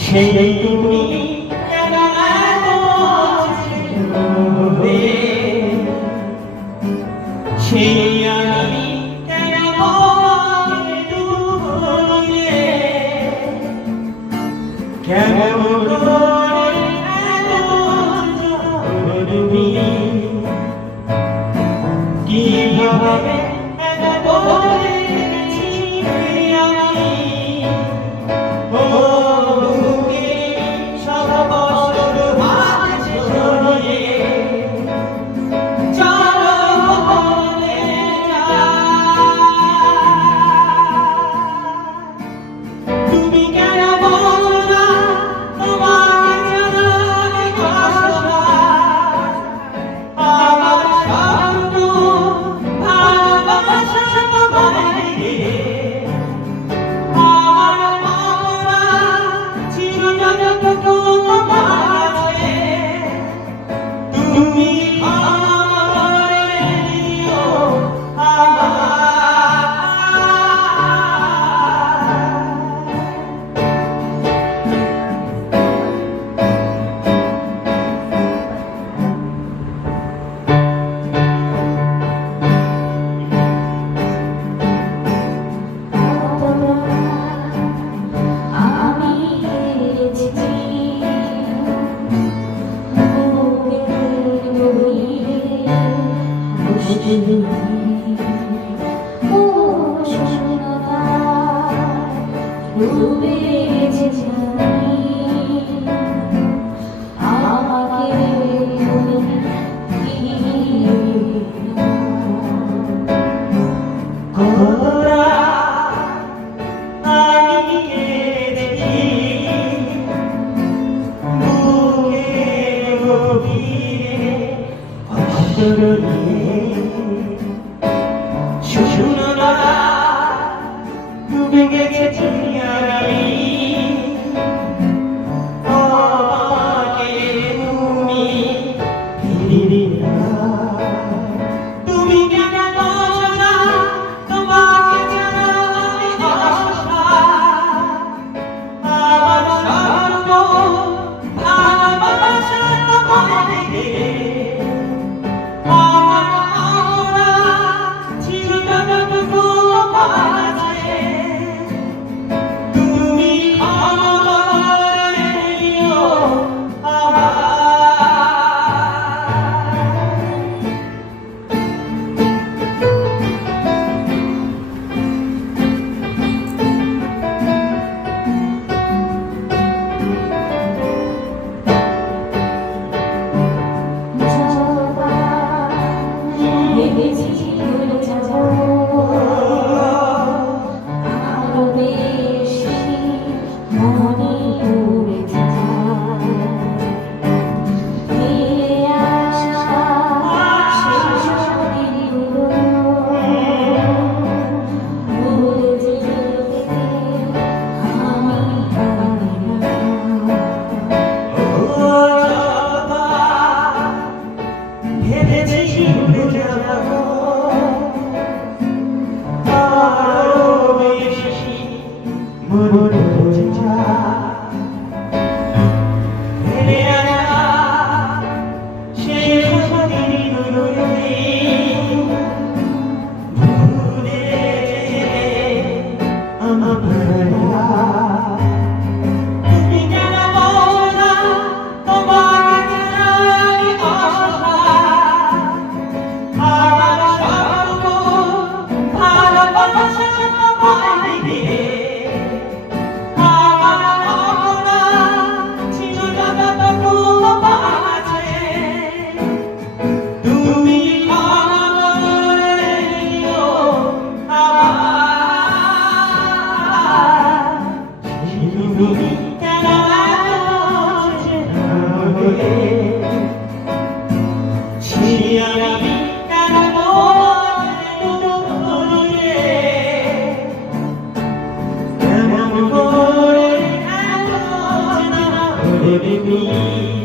সেই তুমি কেন এত দূরে, সেই আমি কেন দূরে, কেন করে এত দূরে, কিভাবে এত বলেছি আমি, ও বুকে সব বছর হাত ছড়িয়ে চলো বলে তুমি কেন বোঝো না তোমাকে জানাই কষ্ট, আমার স্বপ্ন ভালোবাসা তোমায়, আমার মরা চিরজগৎ তোমার আছে, তুমি আমার দিও আমার। শুশুরা ডুবে গেছে আমি, আমাকে তুমি ফিরিয়ে দাও, তুমি কেন বোঝো না তোমাকে জানাই কষ্ট, আমার সর্ব ভালোবাসা তোমায়, Baby